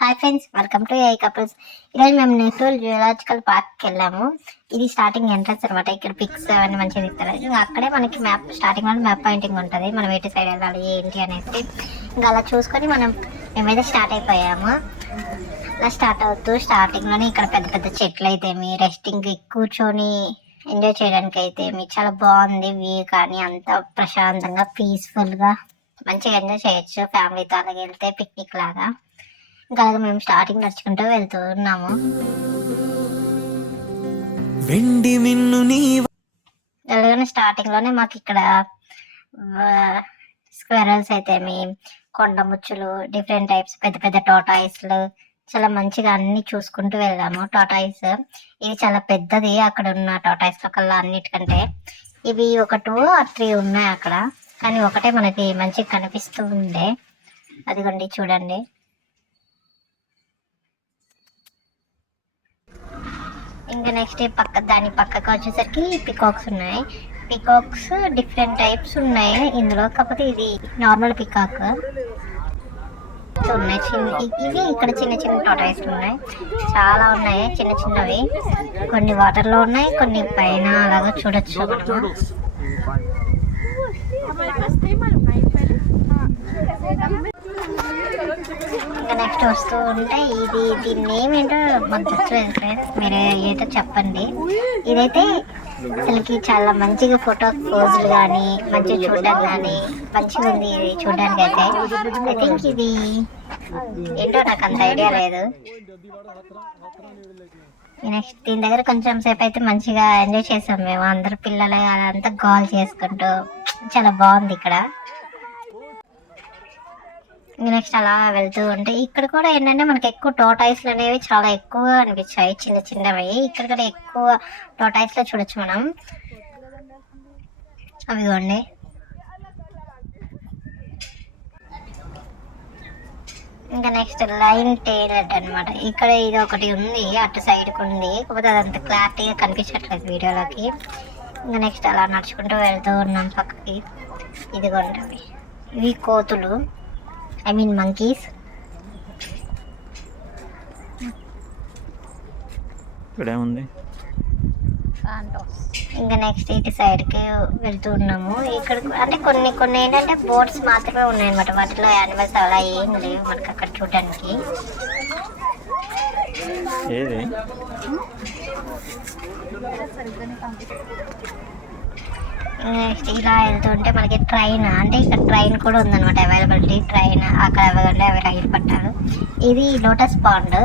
Hi friends welcome to I couples ఈరోజు మేము Nehru zoological పార్క్కి వెళ్ళాము. ఇది స్టార్టింగ్ ఎంట్రన్స్ అనమాట ఇక్కడ పిక్స్ అవన్నీ మంచిగా తీస్తారు ఇంకా అక్కడే మనకి మ్యాప్ స్టార్టింగ్లో మ్యాప్ పాయింటింగ్ ఉంటుంది. మనం ఎటు సైడ్ వెళ్ళాలి ఏంటి అనేసి. ఇంకా అలా చూసుకొని మనం మేమైతే స్టార్ట్ అయిపోయాము. అలా స్టార్ట్ అవుతూ స్టార్టింగ్లోనే ఇక్కడ పెద్ద పెద్ద చెట్లు అయితే మీ రెస్టింగ్ కూర్చొని ఎంజాయ్ చేయడానికి అయితే మీ చాలా బాగుంది వ్యూ కానీ అంత ప్రశాంతంగా పీస్ఫుల్గా మంచిగా ఎంజాయ్ చేయొచ్చు. ఫ్యామిలీతో అలాగే వెళ్తే పిక్నిక్ లాగా. ఇంకా అలాగే మేము స్టార్టింగ్ నడుచుకుంటూ వెళ్తూ ఉన్నాము. వెండి మిన్ను నీ అలాగే స్టార్టింగ్లోనే మాకు ఇక్కడ స్క్వెరల్స్ అయితే మీ కొండ ముచ్చులు డిఫరెంట్ టైప్స్ పెద్ద పెద్ద టోటాయిస్లు చాలా మంచిగా అన్ని చూసుకుంటూ వెళ్ళాము. టాటాయిస్ ఇది చాలా పెద్దది. అక్కడ ఉన్న టాటాయిస్ కల్లా అన్నిటికంటే ఇవి ఒక టూ త్రీ ఉన్నాయి అక్కడ. కానీ ఒకటే మనకి మంచిగా కనిపిస్తూ ఉండే. అదిగోండి చూడండి. ఇంకా నెక్స్ట్ పక్క దాని పక్కకు వచ్చేసరికి పికాక్స్ ఉన్నాయి. పికాక్స్ డిఫరెంట్ టైప్స్ ఉన్నాయి. ఇందులో కాకపోతే ఇది నార్మల్ పికాక్ ఉన్నాయి. చిన్న ఇవి ఇక్కడ చిన్న చిన్న టోటాయిస్ ఉన్నాయి. చాలా ఉన్నాయి. చిన్న చిన్నవి. కొన్ని వాటర్లో ఉన్నాయి. కొన్ని పైన అలాగా చూడొచ్చు మనము ఇంకా నెక్స్ట్ వస్తూ ఉంటే ఇది దీని నేమ్ ఏంటో మాకు గుర్తులేదు ఫ్రెండ్స్ మీరు ఏదో చెప్పండి. ఇదైతే అసలుకి చాలా మంచిగా ఫోటో పోజులు కానీ మంచిగా చూడడానికి కానీ మంచిగా ఉంది ఇది చూడడానికి అయితే ఐ థింక్ ఇది ఏంటో నాకు అంత ఐడియా లేదు. నెక్స్ట్ దీని దగ్గర కొంచెం సేపు అయితే మంచిగా ఎంజాయ్ చేసాం మేము. అందరు పిల్లలు అదంతా గోల్ చేసుకుంటూ చాలా బాగుంది ఇక్కడ. నెక్స్ట్ అలా వెళ్తూ ఉంటే ఇక్కడ కూడా ఏంటంటే మనకి ఎక్కువ టోటాయిస్లు అనేవి చాలా ఎక్కువ అనిపించాయి చిన్న చిన్నవి. ఇక్కడ కూడా ఎక్కువ టోటాయిస్లో చూడొచ్చు మనం. అవిగోండి. ఇంకా నెక్స్ట్ లైన్ టైలర్ అన్నమాట. ఇక్కడ ఇది ఒకటి ఉంది అటు సైడ్ ఉంది. కాకపోతే అదంత క్లారిటీగా కనిపించట్లేదు వీడియోలోకి. ఇంకా నెక్స్ట్ అలా నడుచుకుంటూ వెళ్తూ ఉన్నాం పక్కకి. ఇదిగోండి. అవి. ఇవి కోతులు. ఐ మీన్ మంకీస్ ఇక్కడ ఏముంది ఇంకా నెక్స్ట్ ఇటు సైడ్కి వెళ్తూ ఉన్నాము. ఇక్కడ అంటే కొన్ని కొన్ని ఏంటంటే బోట్స్ మాత్రమే ఉన్నాయి అనమాట వాటిలో యానిమల్స్ అలా ఏం లేవు మనకి అక్కడ చూడడానికి. ఏది? నెక్స్ట్ ఇలా వెళ్తుంటే మనకి ట్రైన్ అంటే ఇక్కడ ట్రైన్ కూడా ఉందన్నమాట అవైలబిలిటీ ట్రైన్ అక్కడ అవైలబిలిటీ అవి రైలు పట్టాలు ఇది లోటస్ పాండ్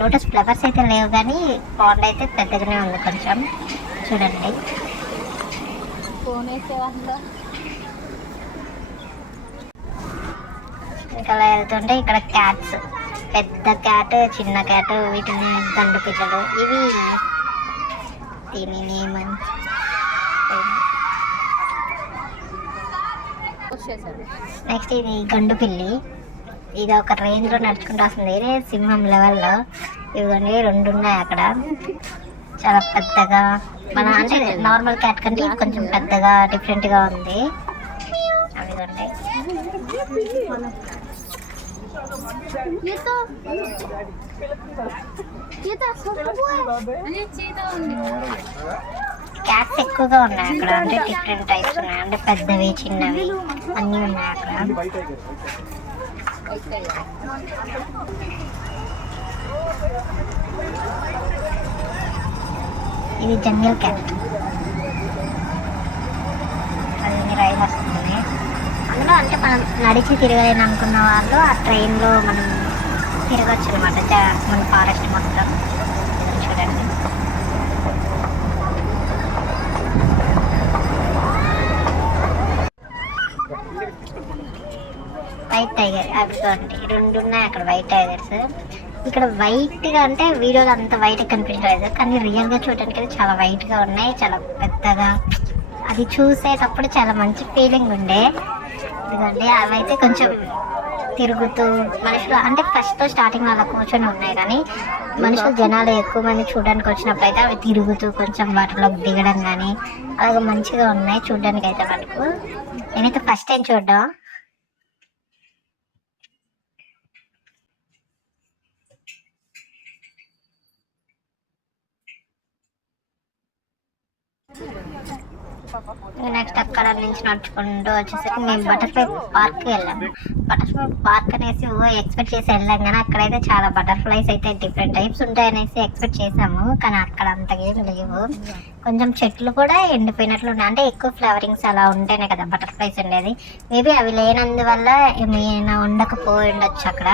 లోటస్ ఫ్లవర్స్ అయితే లేవు కానీ పాండ్ అయితే పెద్దగానే ఉంది కొంచెం. చూడండి. ఇంకా అలా వెళ్తుంటే ఇక్కడ క్యాట్స్ పెద్ద క్యాట్ చిన్న క్యాట్ వీటిని దండు పిల్లలు ఇవి. దీని నేమ్ నెక్స్ట్ ఇది గండు పిల్లి. ఇది ఒక రేంజ్లో నడుచుకుంటూ వస్తుంది. ఇది సింహం లెవెల్లో ఇవన్నీ రెండు ఉన్నాయి అక్కడ. చాలా పెద్దగా. మన అంటే నార్మల్ క్యాట్ కంటే కొంచెం పెద్దగా డిఫరెంట్గా ఉంది. అవిగోండి క్యాట్స్ ఎక్కువగా ఉన్నాయి అక్కడ. అంటే డిఫరెంట్ టైప్స్ ఉన్నాయి. అంటే పెద్దవి చిన్నవి అన్నీ ఉన్నాయి అక్కడ. ఇది జంగల్ క్యాట్ అది రైలు వస్తుంది. అందులో అంటే మనం నడిచి తిరగలేని అనుకున్న వాళ్ళు ఆ ట్రైన్లో మనం తిరగచ్చు అనమాట మన ఫారెస్ట్ మొత్తం చూడండి వైట్ టైగర్ అవిగోండి రెండు ఉన్నాయి అక్కడ వైట్ టైగర్స్. ఇక్కడ వైట్గా అంటే వీడియోలో అంత వైట్ కనిపించలేదు కానీ రియల్గా చూడడానికి అయితే చాలా వైట్గా ఉన్నాయి చాలా పెద్దగా. అది చూసేటప్పుడు చాలా మంచి ఫీలింగ్ ఉండే. ఎందుకంటే అవైతే కొంచెం తిరుగుతూ మనుషులు అంటే ఫస్ట్ స్టార్టింగ్ అలా కూర్చొని ఉన్నాయి కానీ మనుషులు జనాలు ఎక్కువ మంది చూడడానికి వచ్చినప్పుడు అయితే అవి తిరుగుతూ కొంచెం వాటిలో దిగడం కానీ అలాగే మంచిగా ఉన్నాయి చూడడానికి అయితే మనకు. నేనైతే ఫస్ట్ టైం చూడడం. నెక్స్ట్ అక్కడ నుంచి నడుచుకుంటూ వచ్చేసరికి మేము బటర్ఫ్లై పార్క్ వెళ్ళాము బటర్ఫ్లై పార్క్ అనేసి ఎక్స్పెక్ట్ చేసి వెళ్ళాం కానీ అక్కడైతే చాలా బటర్ఫ్లైస్ అయితే డిఫరెంట్ టైప్స్ ఉంటాయి అనేసి ఎక్స్పెక్ట్ చేసాము. కానీ అక్కడ అంతగా ఏం లేవు. కొంచెం చెట్లు కూడా ఎండిపోయినట్లు ఉన్నాయి. అంటే ఎక్కువ ఫ్లవరింగ్స్ అలా ఉంటేనే కదా బటర్ఫ్లైస్ ఉండేది. మేబీ అవి లేనందువల్ల ఏమైనా ఉండకపోయి ఉండొచ్చు అక్కడ.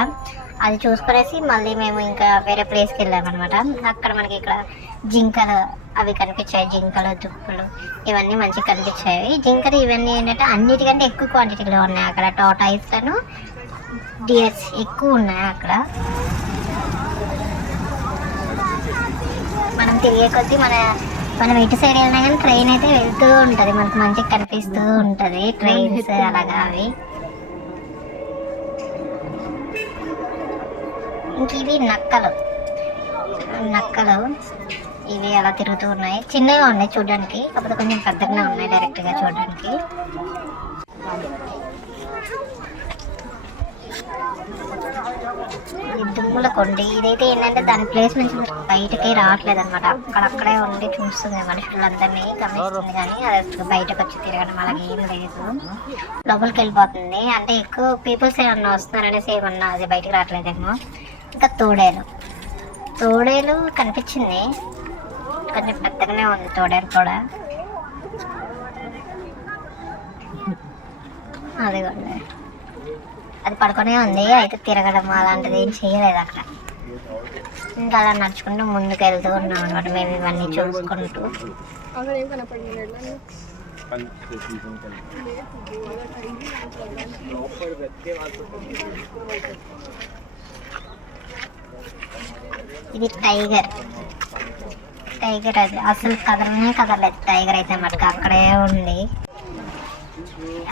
అది చూసుకునేసి మళ్ళీ మేము ఇంకా వేరే ప్లేస్కి వెళ్ళామన్నమాట. అక్కడ మనకి ఇక్కడ జింకలు అవి కనిపించాయి జింకలు దుప్పులు ఇవన్నీ మంచిగా కనిపించాయి. జింకలు ఇవన్నీ ఏంటంటే అన్నిటికంటే ఎక్కువ క్వాంటిటీలో ఉన్నాయి అక్కడ. టోటాయిస్లను డియర్స్ ఎక్కువ ఉన్నాయి అక్కడ. మనం తిరిగే కొద్దీ మన మనం ఇటు సైడ్ వెళ్ళినా కానీ ట్రైన్ అయితే వెళ్తూ ఉంటుంది. మనకు మంచిగా కనిపిస్తూ ఉంటుంది. ట్రైన్స్ అలాగా అవి. ఇంక ఇవి నక్కలు. నక్కలు. ఇవి అలా తిరుగుతూ ఉన్నాయి. చిన్నగా ఉన్నాయి చూడడానికి కాకపోతే కొంచెం పెద్దగానే ఉన్నాయి డైరెక్ట్గా చూడడానికి. దుమ్ముల కొండి ఇదైతే ఏంటంటే దాని ప్లేస్ నుంచి బయటకి రావట్లేదు అనమాట అక్కడక్కడే ఉండి చూస్తుంది మనుషులందరినీ గమనిస్తుంది కానీ అది బయటకు వచ్చి తిరగడం అలాగే ఏం లేదు. లోపలికి వెళ్ళిపోతుంది. అంటే ఎక్కువ పీపుల్స్ ఏమన్నా వస్తున్నారనేసి ఏమన్నా అది బయటకు రావట్లేదేమో. ఇంకా తోడేలు. తోడేలు కనిపించింది. కొంచెం పెద్దగానే ఉంది తోడేలు కూడా. అదిగోండి అది పడుకునే ఉంది అయితే తిరగడం అలాంటిది ఏం చేయలేదు అక్కడ. ఇంకా అలా నడుచుకుంటూ ముందుకు వెళ్తూ ఉన్నాం అనమాట మేము ఇవన్నీ చూసుకుంటూ. ఇది టైగర్. టైగర్ అది. అసలు కదలనే కదలలేదు. టైగర్ అయితే మటుకు అక్కడే ఉంది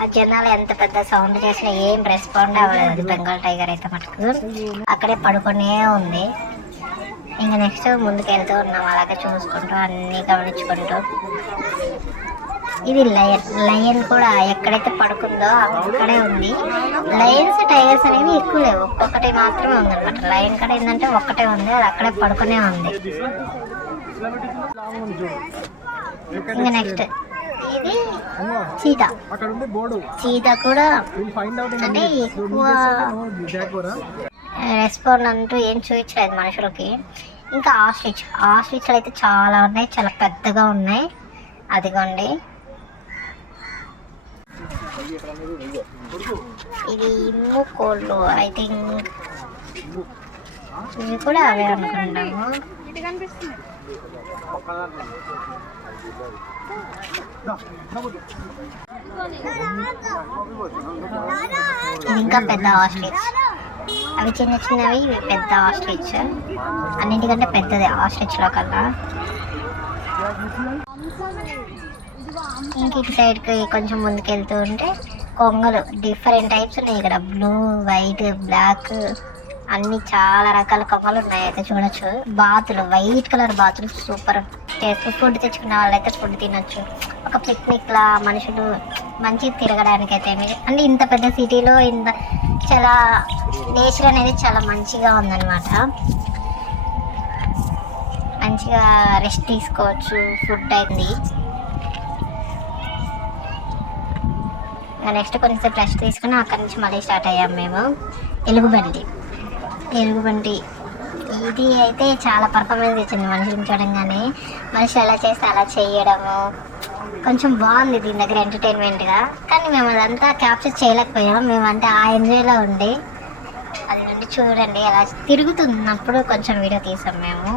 ఆ జనాలు ఎంత పెద్ద సౌండ్ చేసినా ఏం రెస్పాండ్ అవ్వలేదు. బెంగాల్ టైగర్ అయితే మటుకు అక్కడే పడుకునే ఉంది. ఇంకా నెక్స్ట్ ముందుకు వెళ్తూ ఉన్నాం. అలాగే చూసుకుంటూ అన్నీ గమనించుకుంటూ. ఇది లయన్. లయన్ కూడా ఎక్కడైతే పడుకుందో అక్కడే ఉంది. లయన్స్ టైగర్స్ అనేవి ఎక్కువ లేవు. ఒక్కొక్కటి మాత్రమే ఉంది అనమాట లయన్ కూడా ఏంటంటే ఒక్కటే ఉంది. అది అక్కడే పడుకునే ఉంది. ఇంకా నెక్స్ట్ ఇది చీత అక్కడ ఉంది బోర్డు. చీత కూడా అంటే ఎక్కువ రెస్పాండ్ అంటూ ఏం చూపించలేదు మనుషులకి. ఇంకా ఆస్ట్రిచ్ ఆస్ట్రిచ్లు అయితే చాలా ఉన్నాయి చాలా పెద్దగా ఉన్నాయి. అదిగోండి. ఇది ఇమ్ము కోళ్ళు ఐ థింక్ ఇవి కూడా అవే అనుకుంటాము ఇది ఇంకా పెద్ద ఆస్ట్రిచ్ అవి చిన్న చిన్నవి పెద్ద ఆస్ట్రిచ్ అన్నిటికంటే పెద్దది ఆస్ట్రిచ్లో కల్లా ఇంక ఇటు సైడ్కి కొంచెం ముందుకెళ్తూ ఉంటే కొంగలు డిఫరెంట్ టైప్స్ ఉన్నాయి ఇక్కడ. బ్లూ వైట్ బ్లాక్ అన్ని చాలా రకాల కొమ్మలు ఉన్నాయి. అయితే చూడొచ్చు. బాతులు వైట్ కలర్ బాతులు సూపర్ టేస్ట్. ఫుడ్ తెచ్చుకున్న వాళ్ళైతే ఫుడ్ తినొచ్చు. ఒక పిక్నిక్ లా మనుషులు మంచిగా తిరగడానికి అయితే అంటే ఇంత పెద్ద సిటీలో ఇంత చాలా నేచర్ అనేది చాలా మంచిగా ఉందన్నమాట. మంచిగా రెస్ట్ తీసుకోవచ్చు. ఫుడ్ అయింది. నెక్స్ట్ కొంచెంసేపు రెస్ట్ తీసుకుని అక్కడి నుంచి మళ్ళీ స్టార్ట్ అయ్యాం మేము. ఎలుగుబండి ఎలుగుబంటి ఇది అయితే చాలా పర్ఫార్మెన్స్ ఇచ్చింది మనుషులను చూడంగానే. మనిషి ఎలా చేస్తే అలా చేయడము. కొంచెం బాగుంది దీని దగ్గర ఎంటర్టైన్మెంట్గా కానీ మేము అదంతా క్యాప్చర్ చేయలేకపోయాం. మేమంటే ఆ ఎంజాయ్లో ఉండి అది నుండి చూడండి అలా తిరుగుతున్నప్పుడు కొంచెం వీడియో తీసాం మేము.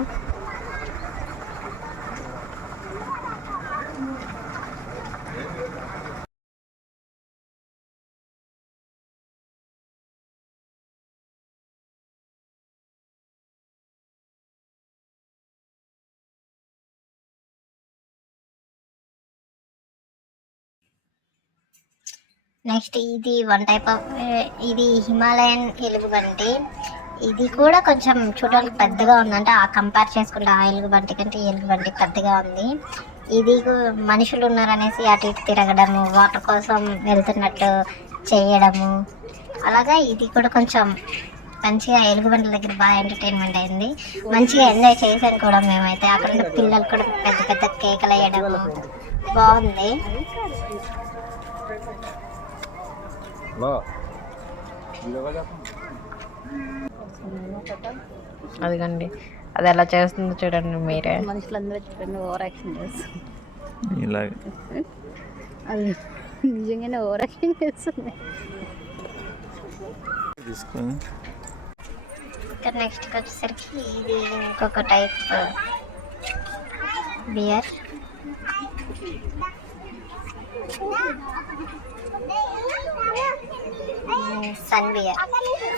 నెక్స్ట్ ఇది వన్ టైప్ ఆఫ్ ఇది హిమాలయన్ ఎలుగుబంటి ఇది కూడా కొంచెం చూడడానికి పెద్దగా ఉంది. అంటే ఆ కంపేర్ చేసుకుంటే ఆ ఎలుగుబంటి కంటే ఈ ఎలుగుబంటి పెద్దగా ఉంది. ఇది మనుషులు ఉన్నారనేసి అటు ఇటు తిరగడము వాటర్ కోసం వెళ్తున్నట్టు చేయడము. అలాగా ఇది కూడా కొంచెం మంచిగా ఎలుగుబండ్ల దగ్గర బాగా ఎంటర్టైన్మెంట్ అయింది. మంచిగా ఎంజాయ్ చేసాం కూడా మేమైతే. అక్కడ ఉన్న పిల్లలు కూడా పెద్ద పెద్ద కేకలు వేయడం బాగుంది. అదిగండి అది ఎలా చేస్తుందో చూడండి మీరే మనుషులందరూ చూడండి ఓవర్ యాక్షన్ చేస్తుంది ఇలాగ అది నిజంగానే ఓవర్ యాక్షన్ చేస్తుంది తీసుకొని నెక్స్ట్ వచ్చేసరికి ఇది ఇంకొక type bear sun bear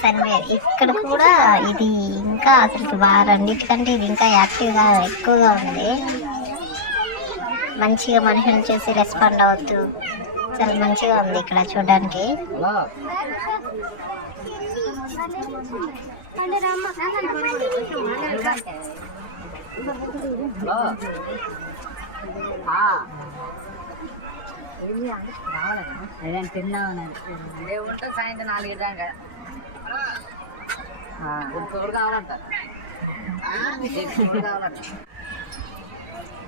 sun ఇక్కడ కూడా ఇది ఇంకా అసలు బాగా ఇది ఇంకా యాక్టివ్గా ఎక్కువగా ఉంది. మంచిగా మనుషులు చేసి రెస్పాండ్ అవుతూ చాలా మంచిగా ఉంది ఇక్కడ చూడడానికి. ఉంటే సాయంత్రం నాలుగు దాకా ఇంకొకరు కావాలంట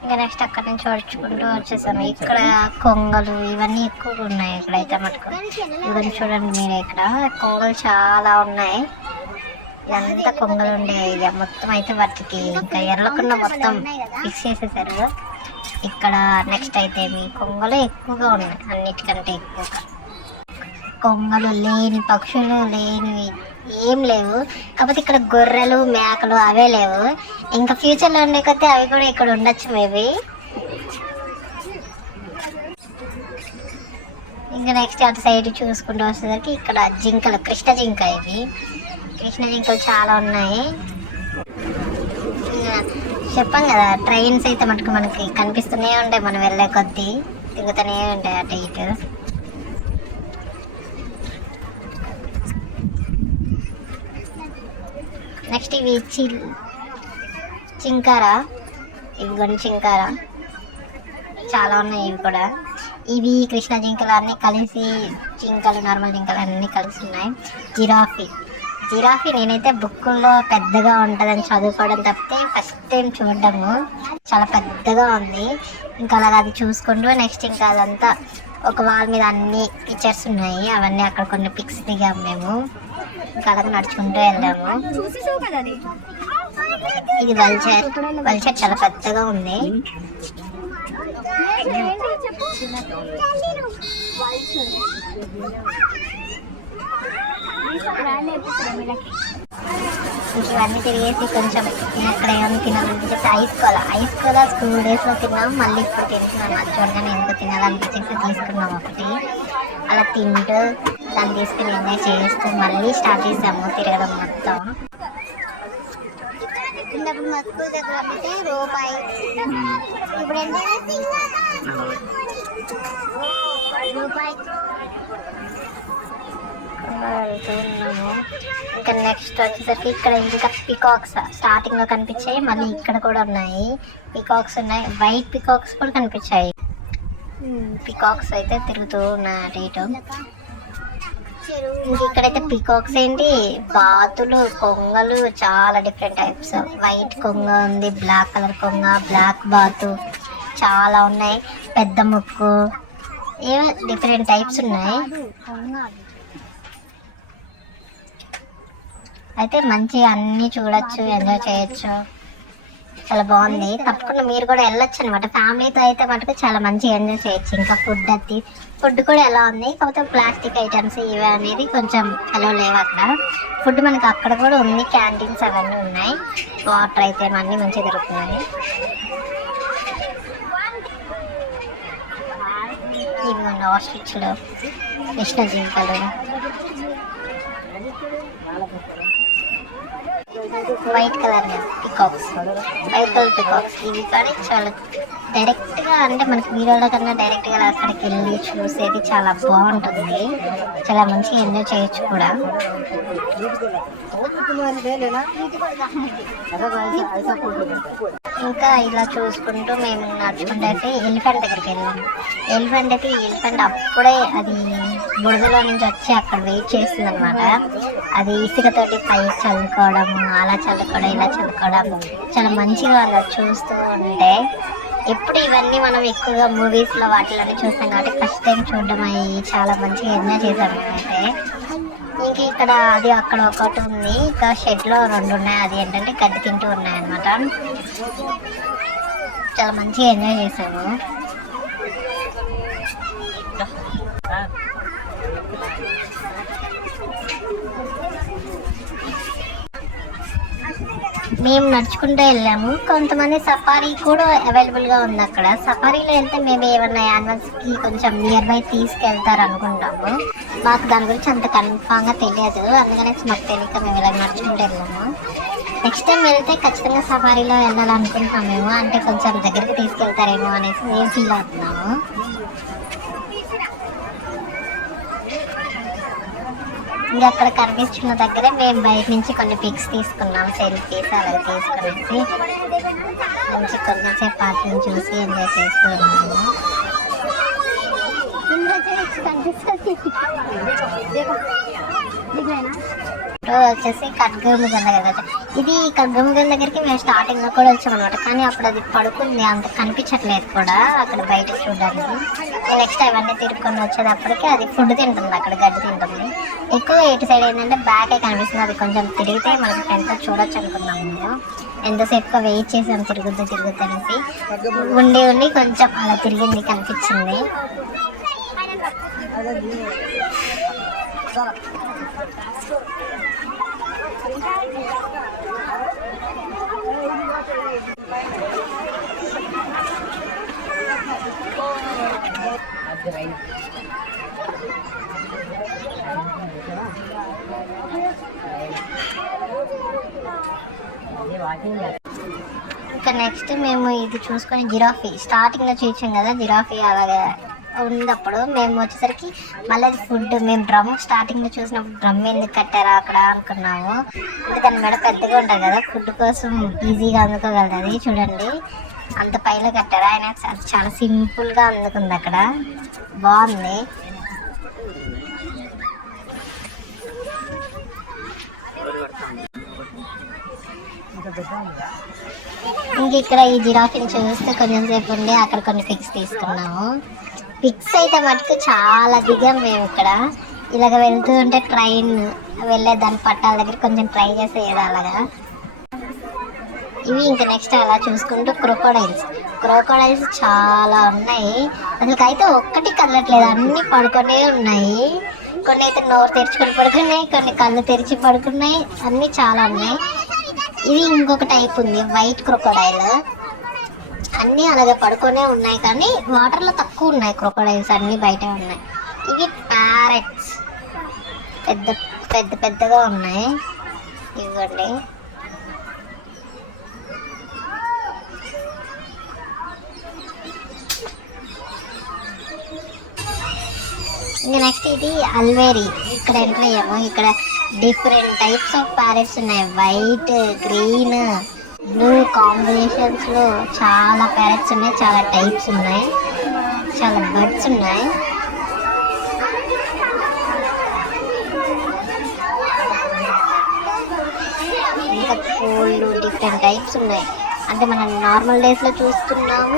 ఇంకా నెక్స్ట్ అక్కడ నుంచి వచ్చుకుంటూ వచ్చేసాము. ఇక్కడ కొంగలు ఇవన్నీ ఎక్కువగా ఉన్నాయి ఇక్కడ అయితే మటుకు. ఇవన్నీ చూడండి మీరు ఇక్కడ. కొంగలు చాలా ఉన్నాయి. ఇదంతా కొంగలు ఉండే ఇక. మొత్తం అయితే వాటికి ఇంకా ఎర్రకుండా మొత్తం ఫిక్స్ చేసేసారు. ఇక్కడ నెక్స్ట్ అయితే మీ కొంగలు ఎక్కువగా ఉన్నాయి అన్నిటికంటే ఎక్కువగా. కొంగలు లేని పక్షులు లేనివి ఏం లేవు. కాకపోతే ఇక్కడ గొర్రెలు మేకలు అవే లేవు. ఇంకా ఫ్యూచర్లో ఉండే కొద్దీ అవి కూడా ఇక్కడ ఉండొచ్చు మేబీ ఇంకా నెక్స్ట్ అటు సైడ్ చూసుకుంటూ వచ్చేసరికి ఇక్కడ జింకలు కృష్ణ జింక ఇవి. కృష్ణ జింకలు చాలా ఉన్నాయి. చెప్పాం కదా ట్రైన్స్ అయితే మటుకు మనకి కనిపిస్తూనే ఉంటాయి మనం వెళ్ళే కొద్దీ తిరుగుతూనే ఉంటాయి అటు ఇటు. నెక్స్ట్ ఇవి చిల్ చింకారా ఇవి కొన్ని చింకారా. చాలా ఉన్నాయి ఇవి కూడా. ఇవి కృష్ణ జింకలు అన్నీ కలిసి జింకలు నార్మల్ జింకలు అన్నీ కలిసి ఉన్నాయి. జిరాఫీ. జిరాఫీ నేనైతే బుక్లో పెద్దగా ఉంటుందని చదువుకోవడం తప్పితే ఫస్ట్ టైం చూడడము. చాలా పెద్దగా ఉంది. ఇంకా అలాగ అది చూసుకుంటూ నెక్స్ట్ ఇంకా అదంతా ఒక వాల్ మీద అన్ని పిక్చర్స్ ఉన్నాయి. అవన్నీ అక్కడ కొన్ని పిక్స్ దిగాము మేము. ఇంకా అలాగ నడుచుకుంటూ వెళ్ళాము. ఇది వల్చర్ వల్చర్ చాలా పెద్దగా ఉంది. ఇవన్నీ తిరిగేసి కొంచెం అక్కడ ఏమైనా తినాలని చెప్పి ice cola. Ice cola school డేస్లో తిన్నాం. మళ్ళీ ఇప్పుడు తింటున్నాం అది చూడగానే ఎందుకు తినాలనిపించేసి తీసుకున్నాం ఒకటి. అలా తింటూ దాన్ని తీసుకుని ఎంజాయ్ చేస్తూ మళ్ళీ స్టార్ట్ చేసాము తిరగడం మొత్తం. చిన్నప్పుడు మా స్కూల్ దగ్గర అమ్మితే రూపాయి. ఇప్పుడు ఎంత రూపాయి. అలా వెళ్తూ ఉన్నాము. ఇంకా నెక్స్ట్ వచ్చేసరికి ఇక్కడ ఇంకా పికాక్స్ స్టార్టింగ్లో కనిపించాయి. మళ్ళీ ఇక్కడ కూడా ఉన్నాయి. పికాక్స్ ఉన్నాయి. వైట్ పికాక్స్ కూడా కనిపించాయి. పికాక్స్ అయితే తిరుగుతూ ఉన్నాయి అటు ఇటు. ఇంక ఇక్కడైతే పికాక్స్ ఏంటి? బాతులు కొంగలు చాలా డిఫరెంట్ టైప్స్ వైట్ కొంగ ఉంది బ్లాక్ కలర్ కొంగ బ్లాక్ బాతు చాలా ఉన్నాయి. పెద్ద ముక్కు. ఏమో డిఫరెంట్ టైప్స్ ఉన్నాయి. అయితే మంచిగా అన్ని చూడొచ్చు ఎంజాయ్ చేయొచ్చు. చాలా బాగుంది. తప్పకుండా మీరు కూడా వెళ్ళొచ్చు అనమాట ఫ్యామిలీతో అయితే మటుకు చాలా మంచిగా ఎంజాయ్ చేయొచ్చు. ఇంకా ఫుడ్ అది ఫుడ్ కూడా ఎలా ఉంది? కాకపోతే ప్లాస్టిక్ ఐటమ్స్ ఇవి అనేది కొంచెం ఎలా లేవు అక్కడ. ఫుడ్ మనకి అక్కడ కూడా ఉంది క్యాంటీన్స్ అవన్నీ ఉన్నాయి. వాటర్ అయితే అన్నీ మంచిగా దొరుకుతున్నాయి. ఇవి ఆస్ట్రిచ్లు కృష్ణ జింకలు white colour peacocks. White colour peacocks. ఇవి కానీ చాలా డైరెక్ట్గా అంటే మనకి వీడియోలో కన్నా డైరెక్ట్గా అక్కడికి వెళ్ళి చూసేది చాలా బాగుంటుంది. చాలా మంచిగా ఎంజాయ్ చేయొచ్చు కూడా. ఇంకా ఇలా చూసుకుంటూ మేము నడుచుకుంటూ అయితే ఎలిఫెంట్ దగ్గరికి వెళ్ళాము ఎలిఫెంట్ అయితే ఎలిఫెంట్ అప్పుడే అది బురదలో నుంచి వచ్చి అక్కడ వెయిట్ చేస్తుంది అనమాట అది ఇసుకతోటి పై చల్లుకోవడం అలా చల్లుకోవడం ఇలా చల్లుకోవడం చాలా మంచిగా ఉంది చూస్తూ ఉంటే ఎప్పుడు ఇవన్నీ మనం ఎక్కువగా మూవీస్లో వాటిలోనే చూస్తాం కాబట్టి ఫస్ట్ టైం చూడడం అయ్యి చాలా మంచిగా ఎంజాయ్ చేశాం మేమైతే. ఇంక ఇక్కడ అది అక్కడ ఒకటి ఉంది. ఇంకా షెడ్లో రెండు ఉన్నాయి. అది ఏంటంటే గడ్డి తింటూ ఉన్నాయి అనమాట చాలా మంచిగా ఎంజాయ్ చేసాము మేము నడుచుకుంటూ వెళ్ళాము. కొంతమంది సఫారీ కూడా అవైలబుల్గా ఉంది అక్కడ. సఫారీలో వెళ్తే మేము ఏమన్నా యానిమల్స్కి కొంచెం నియర్ బై తీసుకెళ్తారు అనుకుంటాము. మాకు దాని గురించి అంత కన్ఫామ్గా తెలియదు. అందుకనే మాకు తెలియక మేము ఇలా నడుచుకుంటూ వెళ్ళాము. నెక్స్ట్ టైం వెళ్తే ఖచ్చితంగా సఫారీలో వెళ్ళాలనుకుంటున్నాం మేము అంటే కొంచెం దగ్గరికి తీసుకెళ్తారేమో అనేసి మేము ఫీల్ అవుతున్నాము ఇంకా అక్కడ కనిపిస్తున్న దగ్గరే మేము బయట నుంచి కొన్ని పిక్స్ తీసుకున్నాం సెల్ఫీస్ అలాగే తీసుకునేసి మంచి కొంచెం సేపు పాటలు చూసి ఎంజాయ్ చేస్తూ ఉన్నాము ఇప్పుడు వచ్చేసి ఖడ్గముగన్ దగ్గర వచ్చాం. ఇది ఖడ్గముగన్ దగ్గరికి మేము స్టార్టింగ్లో కూడా వచ్చాం అనమాట కానీ అప్పుడు అది పడుకుంది అంత కనిపించట్లేదు కూడా అక్కడ బయట చూడడానికి. నెక్స్ట్ అవన్నీ తిరుక్కొని వచ్చేటప్పటికి అది ఫుడ్ తింటుంది అక్కడ గడ్డి తింటుంది. ఎక్కువ ఎటు సైడ్ ఏంటంటే బ్యాకే కనిపిస్తుంది అది కొంచెం తిరిగితే మనకి ఫ్రెండ్తో చూడొచ్చు అనుకున్నాం మేము. ఎంతసేపుగా వెయిట్ చేసాం తిరుగుద్దు తిరుగుద్దు అనేసి. ఉండి ఉండి కొంచెం అలా తిరిగింది కనిపించింది. ఇంకా నెక్స్ట్ మేము ఇది చూసుకొని జిరాఫీ. స్టార్టింగ్లో చూసాం కదా జిరాఫీ అలాగే ఉన్నప్పుడు మేము వచ్చేసరికి మళ్ళీ అది ఫుడ్ మేము డ్రమ్ స్టార్టింగ్లో చూసినప్పుడు డ్రమ్ ఎందుకు కట్టారా అక్కడ అనుకున్నాము. అంటే దాని మెడ పెద్దగా ఉంటుంది కదా ఫుడ్ కోసం ఈజీగా అందుకోగలదు చూడండి. అంత పైన కట్టారా. ఆయన అది చాలా సింపుల్గా అందుకుంది అక్కడ. బాగుంది. ఇంక ఇక్కడ ఈ జిరాఫీని చూస్తే కొంచెం సేపు ఉండి అక్కడ కొన్ని పిక్స్ తీసుకున్నాము. పిక్స్ అయితే మటుకు చాలా దిగాం మేము ఇక్కడ. ఇలాగ వెళ్తూ ఉంటే ట్రైన్ వెళ్ళే దాని పట్టాల దగ్గర కొంచెం ట్రై చేసేది అలాగా. ఇవి ఇంకా నెక్స్ట్ అలా చూసుకుంటూ క్రొకోడైల్స్. క్రొకోడైల్స్ చాలా ఉన్నాయి. అసలు అయితే ఒక్కటి కదలట్లేదు. అన్ని పడుకొనే ఉన్నాయి. కొన్ని అయితే నోరు తెరుచుకొని పడుకున్నాయి కొన్ని కళ్ళు తెరిచి పడుకున్నాయి. అన్నీ చాలా ఉన్నాయి. ఇది ఇంకొక టైప్ ఉంది వైట్ క్రొకోడైల్ అన్నీ అలాగే పడుకొనే ఉన్నాయి కానీ వాటర్లో తక్కువ ఉన్నాయి క్రొకోడైల్స్ అన్నీ బయట ఉన్నాయి. ఇవి ప్యారెట్స్. పెద్ద పెద్ద పెద్దగా ఉన్నాయి. ఇవ్వండి. ఇంకా నెక్స్ట్ ఇది అల్వేరి ఇక్కడ ఎంటర్ అయ్యాము ఇక్కడ డిఫరెంట్ టైప్స్ ఆఫ్ ప్యారెట్స్ ఉన్నాయి. వైట్ గ్రీన్ బ్లూ కాంబినేషన్స్లో చాలా ప్యారెట్స్ ఉన్నాయి చాలా టైప్స్ ఉన్నాయి చాలా బర్డ్స్ ఉన్నాయి. ఇంకా కోళ్ళు డిఫరెంట్ టైప్స్ ఉన్నాయి. అంటే మనం నార్మల్ డేస్లో చూస్తున్నాము.